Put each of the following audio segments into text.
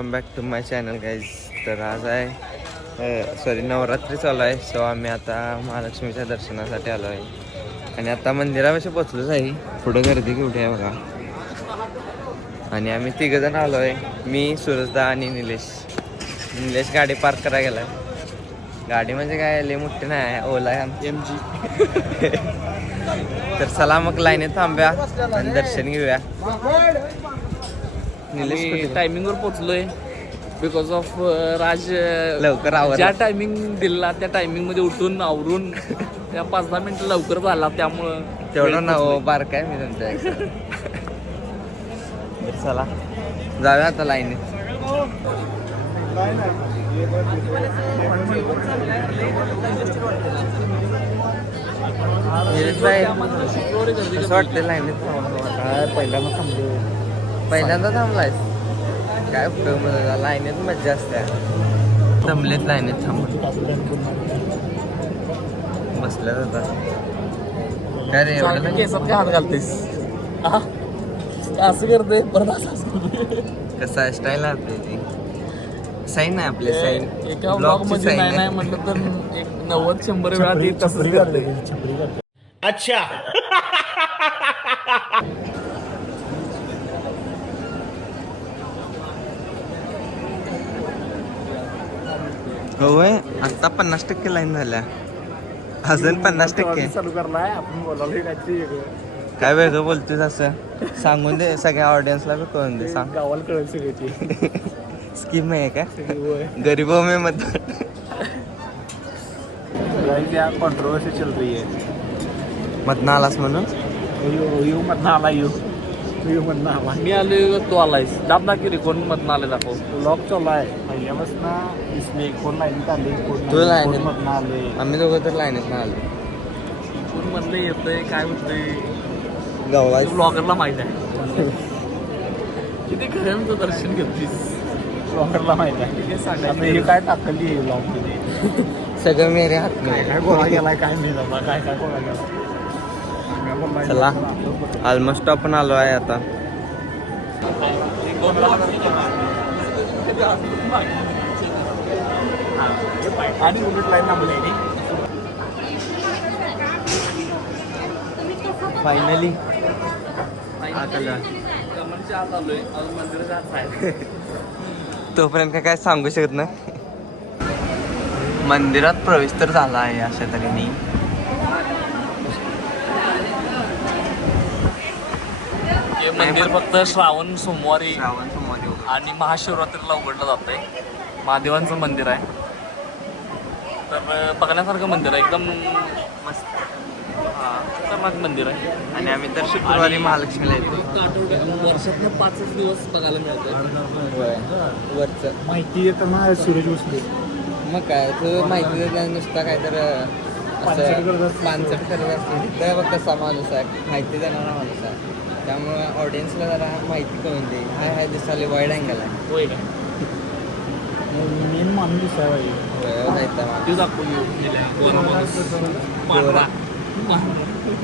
Welcome back to my channel guys. तर आज आहे नवरात्री चालू आहे. सो आम्ही आता महालक्ष्मीच्या दर्शनासाठी आलो आहे आणि आता मंदिरापाशी पोचलोच आहे. पुढं गर्दी केवढी आहे बघा. आणि आम्ही तिघंजण आलो आहे, मी सूरजदा आणि निलेश गाडी पार्क करायला गेला आहे. गाडी म्हणजे काय लय मोठी नाही आहे, ओला आहे आमची MG. तर चला मग लाईनीत थांबूया आणि दर्शन घेऊया. निलेश टायमिंगवर पोचलोय बिकॉज ऑफ राज लवकर ज्या टायमिंग दिला त्या टायमिंग मध्ये उठून आवरून त्या 5-10 मिनिटं लवकर झाला, त्यामुळं तेवढं ना बारक आहे मी तुमच्या. चला जाऊया आता लाईनीत. कसं वाटतं लाईनीत काय पहिल्यांदा थांबलो. पहिल्यांदा थांबलायस काय उपयोग मला, लाईनीत मज्जा असते. थांबलेत लाईनीत थांबून बसल्या जातात. काय रे एवढं केसात काय हात घालतेस असं करते परत कसं आहे स्टाईल आहे ती. साईन आहे आपले साईन एका ब्लॉग मध्ये नाही म्हटलं तर 90-100 वेळा ते तसंच करते. अच्छा. होय आता 50% लाईन झाल्या, अजून 50%. चालू करलाय आपण बोलायला काय वेगळं बोलतोस असं सांगून दे सगळ्या ऑडियन्सला बी कळून दे. सांग गावाला कळेल सगळ्याची स्कीम आहे का गरीबों में मत. कॉन्ट्रोवर्सी चल रही है. मधनं आलास म्हणून यू मधनं आला यू मधनं आला. मी आलोय तू आलायस दाब ना की रे कोण मधनं आले दाखव. ब्लॉग चालू आहे पहिल्यापासून दिसले कोण लाईनीत आले तू लाईनीत. मधनं आले. आम्ही दोघं तर लाईनीत ना आलो. कोण मधलं येतंय काय होतंय गावाला ब्लॉगरला माहित आहे. किती खऱ्यांचं दर्शन घेतलीस ब्लॉगरला माहित आहे. हे आता सांगायचं हे काय टाकली आहे ब्लॉग मध्ये. सगळं मेरे हात काय काय गोळा गेलाय काय नाही बाबा. काय काय गोळा गेला. चला ऑलमोस्ट आपण आलो आहे आता. आणि उलट लाईन थांबली. फायनली कमलच्या आत आलोय, अजून मंदिराच्या आत आहे. तोपर्यंत काय सांगू शकत नाही. मंदिरात प्रवेश तर झाला आहे अशा तऱ्हेने. हे मंदिर फक्त श्रावण सोमवारी सोमवारी आणि महाशिवरात्रीला उघडलं जातंय. महादेवांचं मंदिर आहे, तर बघण्यासारखं मंदिर आहे, एकदम मस्त. खतरनाक मंदिर आहे. आणि आम्ही तर शुक्रवारी महालक्ष्मीला येतो. वर्षातनं 5 दिवस बघायला मिळतं. वरचं माहिती येताना सूरज बसले. मग काय तू माहिती देत नुसता काय तर पानसट करत असते. तिथं बघ कसा माणूस आहे, माहिती देणारा माणूस आहे. त्यामुळं ऑडियन्सला जरा माहिती करून दे. हाय दिसाले वाईड अँगल आहे. होय का मेन माणूस दिसाय तू दाखवून पांढरा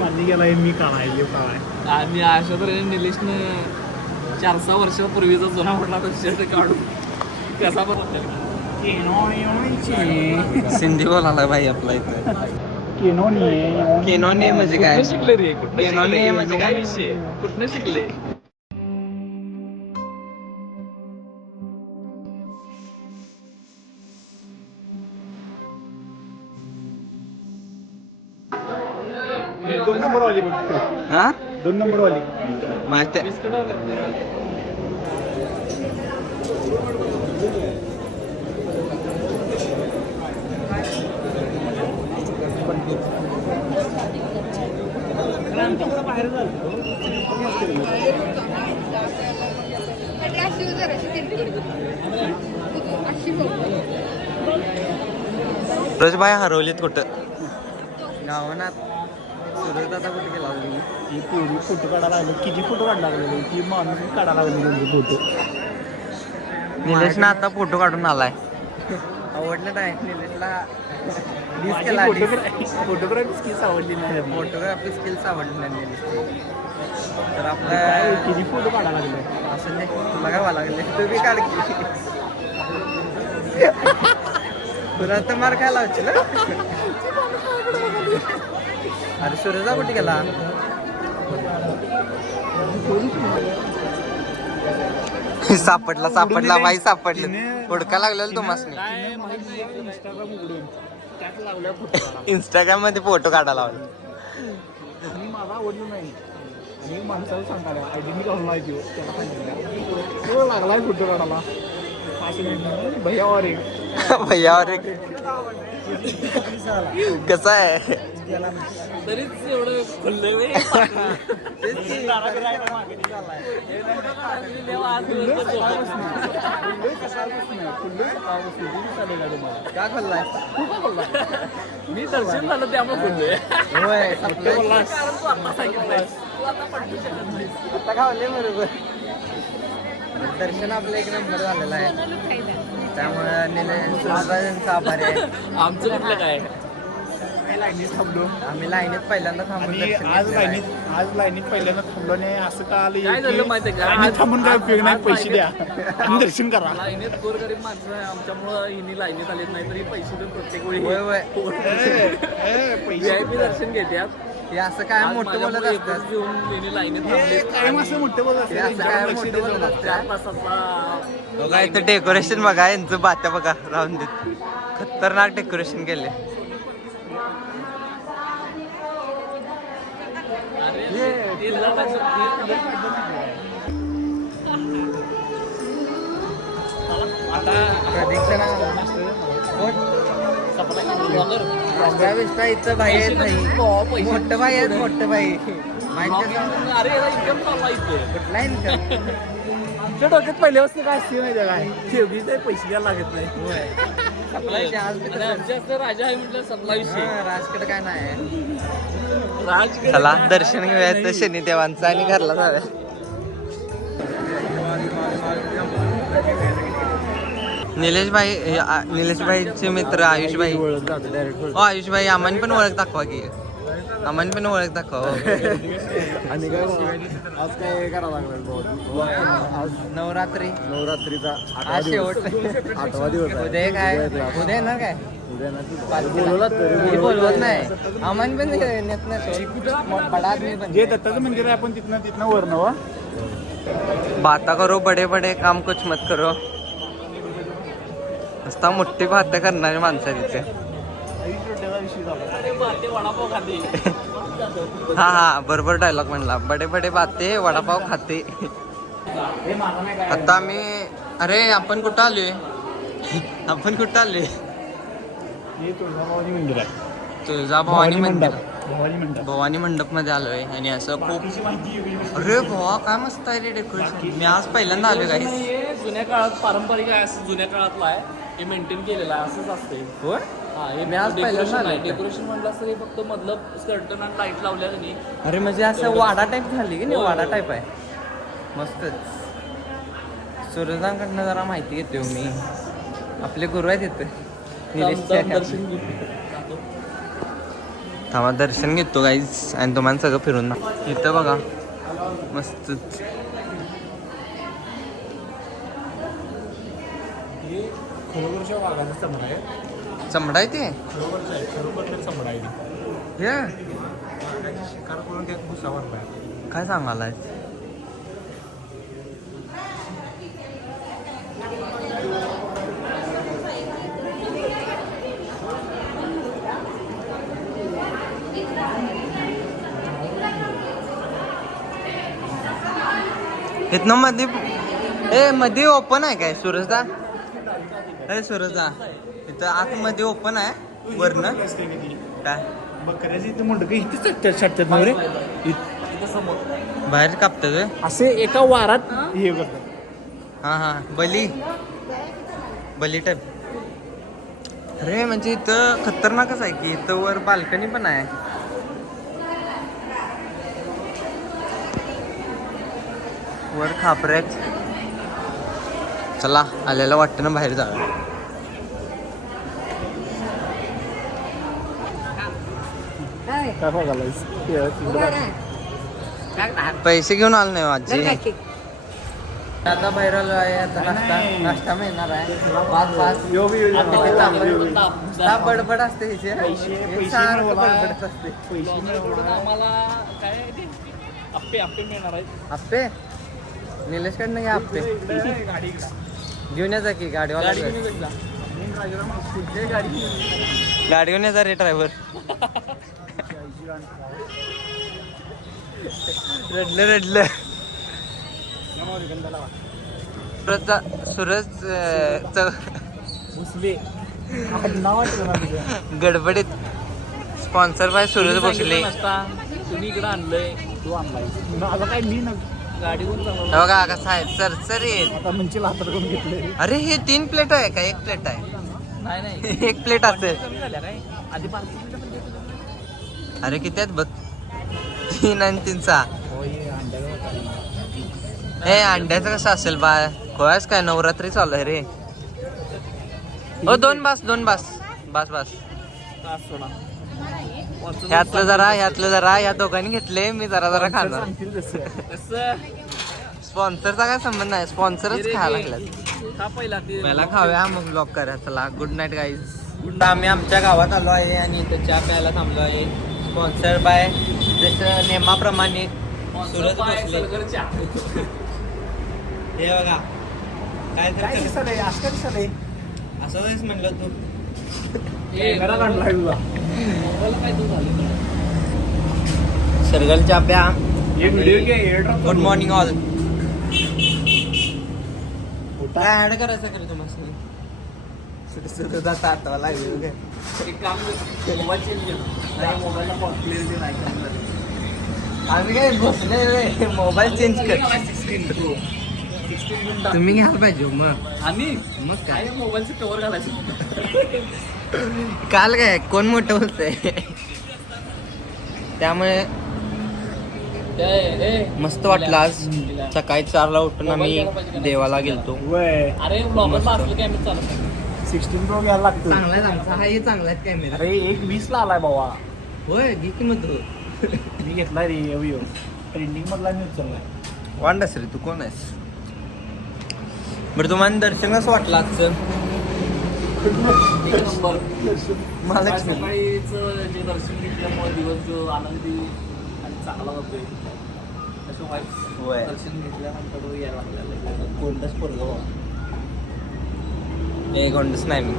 पाणी गेलाय. मी काढाय काढाय. आणि अशा तऱ्हेने निलेशनं 4-6 वर्षापूर्वीचा जुना म्हटला तो शर्ट काढून कसा बघतो. सिंधी बोलायला भाई आपला इथं. केनोनी केनोनी म्हणजे काय? शिकले रे केनोनी म्हणजे काय? कुठनं शिकले? दोन नंबर वाली. हा 2 नंबर वाली माहिती. रोजबाई हरवलीत कुठं गावनात. सुरत आता कुठे गेला. ती पोरी फोटो काढायला लागले. किती फोटो काढायला लागले. ती माणूस काढायला लागली त्यांचे फोटो. निलेशनं आता फोटो काढून आलाय. आवडलं नाही निलेशला. डिस केला फोटोग्राफी स्किल्स आवडली नाही फोटोग्राफी स्किल्स आवडली नाही निलेशची. तर काय आपलं किती फोटो काढायला लागले असं नाही, तुला काय व्हायला लागले तू बी काढ की. तुला तर मार खायला लावशील हं? अरे सूर्यजा कुठे गेला? सापडला बाई सापडलं. हुडका लागलेलं तुम्हाला काय माहित नाही इंस्टाग्राम उघडून त्यात लावल्या फोटो इंस्टाग्राम मध्ये फोटो काढायला लावले. आणि मला आवडलं नाही आणि माणसाला सांगायला आयडी मी घालून माहिती त्याला सांगितलं तो लागलाय फोटो काढायला 5 मिनिट भैया और एक भैयावर एक कसं आहे तरीच एवढं खुल्लं रे. का खोललाय? मी दर्शन झालं त्यामुळे खुल्ले. होय कारण तू आता सांगितलंयस तू आता पटवू शकत नाहीस. आता खावले बरोबर. दर्शन आपलं एक नंबर झालेला आहे त्यामुळे निलेश आभारी आहे. आमचं कुठलं काय लाईनीत थांबलो आम्ही लाईनीत पहिल्यांदा थांबून आणि दर्शन आज घेतलेलं आहे. लाईनीत पहिल्यांदा थांबलो नाही असं का आलं काय झालं माहितीये का? लाईनीत थांबून काय उपयोग नाही पैसे द्या आणि दर्शन करा लाईनीत गोरगरीब माणसं आहे आमच्यामुळं हिनी लाईनीत आलेत नाही तरी पैसे देऊन प्रत्येक वेळी होय होय पैसे VIP दर्शन घेतात. हे असं काय आज मोठं बोलत माझ्यामुळे असतात. एकच घेऊन हिनी लाईनीत थांबले. कायम असं मोठं बोलत हे असं काय मोठं बोलत असतात. 4 तासाचा बघा इथं डेकोरेशन बघा यांचं बात्या बघा राहून देत खतरनाक डेकोरेशन केले. ते लग्नाचं- आता प्रदीक्षणा बिस्टा इथं भाई आहेत नाही मोठं भाई आहेत मोठं भाई माहिती अरे याला इन्कम चालला इथे. कुठला इन्कम? आमच्या डोक्यात पहिल्यापासून काय असते माहिती आहे काय ठेवली तर पैसे द्यायला लागत नाही सप्लाय आज बी आणि तसंच. आमच्या असं राजा आहे म्हटलं सपला विषय. हा, राजकडे काय नाही. राज चला दर्शन घेऊया शनिदेवांचं आणि घरला जाऊया. निलेश भाईचे मित्र आयुष भाई. हो आयुष भाई आम्हाला पण ओळख दाखवा की आम्हाला पण ओळख दाखवा. आणि काय आज काय करावं लागणार आज नवरात्रीचा आठवा आज शेवट 8वा दिवस आहे. उद्या काय उद्या ना काय उद्या ना तू बोलवलं मी बोलवत नाही आम्हाला पण नेत नाही बडा आदमी पण जे दत्ताचं मंदिर आहे आपण तिथनं वर नवा बाता करो बडे बडे काम कुछ मत करो. नुसता मोठी बात करणारी माणसं आहे तिथे. ते वडापाव खाते. हा बरोबर डायलॉग म्हणला बडे बडे बाते वडापाव खाते. आता आम्ही अरे आपण कुठं आलोय हे तुळजाभवानी मंदिर आहे तुळजा भवानी मंदिर भवानी मंडप भवानी मंडप मध्ये आलोय आणि असं खूप बाकीची माहिती वेगळी. अरे भावा काय मस्त आहे रे डेकोरेशन. मी आज पहिल्यांदा आलोय काही. हे जुन्या काळात पारंपरिक आहे असं जुन्या काळातलं आहे हे मेंटेन केलेलं आहे असंच असते. होय हा हे मी आज पहिल्यांदा डेकोरेशन आलोय. आहे. डेकोरेशन म्हटलं असतं हे फक्त मधलं स्कर्टन आणि लाईट लावल्या नाही. अरे म्हणजे असं वाडा टाईप झाली की नाही वाडा टाईप आहे मस्तच. सूर्यजांकडनं जरा माहिती घेतोय मी आपले गुरु आहेत इथे दर्शन घेऊ. थांबा दर्शन घेतो गाईज आणि तुम्हाला सगळं फिरून इथं बघा मस्तच. हे खरोखरच्या वाघाचा चमडा आहे चमडा आहे ते खरोखरचा चमडा आहे हे शिकार करून त्यात भुसा भरलाय काय सांगायला इथनं मध्ये ओपन आहे काय सूरजदा? अरे सूरजदा इथं आतमध्ये ओपन आहे वरनं काय बकऱ्याची इथे मुंडकं इथेच छाटतात ना रे इथं समोर बाहेर कापतात होय? असे एका वारात हे करतात हा बली टाईप. अरे म्हणजे इथं खतरनाकच आहे की इथं वर बाल्कनी पण आहे. वर खापऱ्यात. चला आलेला वाटतं ना बाहेर जाऊया. काय बघायलायस पैसे घेऊन आलो नाही आजी आता बाहेर आलो आहे आता नाश्ता मिळणार आहे पाच बडबड असते बडबडच असते आम्हाला काय आप्पे मिळणार आहेत. आप्पे निलेशकडनं घ्या आप्पे घेऊन यायचा की गाडीवाला गाडी घेऊन यायचा रे ड्रायव्हर रडलं सूरज नाव वाटलं ना तुझं गडबडीत स्पॉन्सर बाय सूरज भोसले तुम्ही इकडं आणलंय तू आणलाय आता काय मी ना गाडीवर चालवलं. हे बघा कसं आहे चरचरीत आता म्हणजे हातात करून घेतले अरे हे 3 प्लेट आहे का 1 प्लेट आहे नाही 1 प्लेट असेल कमी झाल्या काय आधी 5 मिनिटं पण देत होते. अरे किती आहेत बघ 3 आणि 3 6 हे अंड्याचं कसं असेल बा खोयास काय नवरात्री चालू आहे रे हो 2 बास तास सोडा. ह्यातलं जरा या दोघांनी घेतले मी जरा खाणार सांगतील तसं कसं स्पॉन्सरचा काय संबंध नाही स्पॉन्सरच खायला लागला का पहिला खाऊया मग ब्लॉग करा चला गुड नाईट गाईज आम्ही आमच्या गावात आलो आहे आणि इथं चहा प्यायला थांबलो आहे स्पॉन्सर बाय जसं नेमाप्रमाणे सूरज भोसले हे बघा काय काय दिसलंय असं काय दिसलंय असंच म्हणलं तू घरात आणलाय तुला काय तू झालं सर्गल चहा प्या एक व्हिडिओ घे एअरड्रॉप गुड मॉर्निंग ऑल काय ऍड करायचं खरं तुम्हाला आठवा लागेल एक काम मोबाईल चेंज केला मोबाईलला क्लिअरिटी नाही आम्ही काय बसले मोबाईल चेंज कर 16 तुम्ही घ्यायला पाहिजे मग आणि मग काय काय मोबाईलचं कव्हर घालायचं काल काय कोण मोठं बोलतंय त्यामुळे मस्त वाटलं आज सकाळी 4ला उठून आम्ही देवाला गेलतो वय अरे ब्लॉगरला असलं काय मी चालत 16 प्रो घ्यायला लागतो चांगला आहे आमचा हा हे चांगला आहे कॅमेरा अरे एक 20 ला आलाय बाबा होय घे की मग तू मी घेतलाय रे अवयो ट्रेंडिंग मधला मी उचललाय वांडस रे तू कोण आहेस बरं तुम्हाला दर्शन कसं वाटलं आजचं एक नंबर महालक्ष्मी सकाळीच जे दर्शन घेतल्यामुळे दिवस जो आनंदी आणि चांगला होतोय असं होय. वाईट दर्शन घेतल्यानंतर यायला लागलेलं कोणताच पोरगा हे कोणतंच नाही मी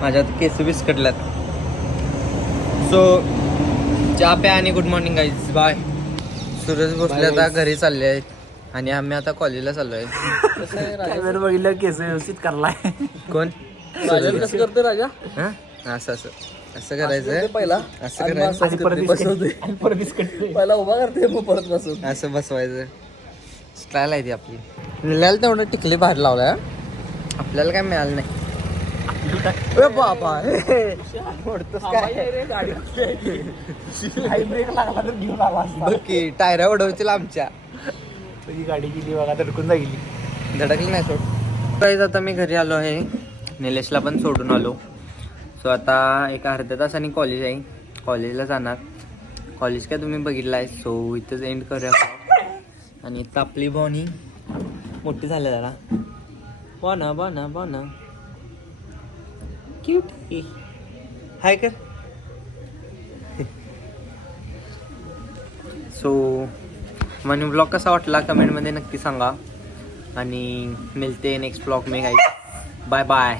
माझ्यात केस बिस्कटल्यात सो चहा प्या आणि good morning guys bye Suraj Bhosale आता घरी चालले आहेत आणि आम्ही आता कॉलेजला चाललो आहे कॅमेरा बघितलं केस व्यवस्थित करलाय कोण राजा कसं करते राजा हा असं करायचं पहिला असं करायचं आणि परत बिस्कट पहिला उभा करते मग परत बसून असं बसवायचं स्टाईल आहे ती आपली निल्याला तेवढं टिकली बाहेर लावलाय आपल्याला काय मिळालं नाही बाबा मोडतोस काय ब्रेक लागला तर घेऊन आला असता बघ की टायरा उडवतील आमच्या तुझी गाडी गेली बघा धडकून गेली धडकली नाही सोड काहीच आता मी घरी आलो आहे निलेशला पण सोडून आलो सो आता एक अर्ध्या तासाने कॉलेज आहे कॉलेजला जाणार कॉलेज काय तुम्ही बघितलं आहे सो इथंच एंड करूया आणि इथं आपली बॉनी मोठी झाली जरा बॉना क्यूट हाय कर सो मनी ब्लॉग कसा वाटला कमेंटमध्ये नक्की सांगा आणि मिळते नेक्स्ट ब्लॉग में गाइस बाय बाय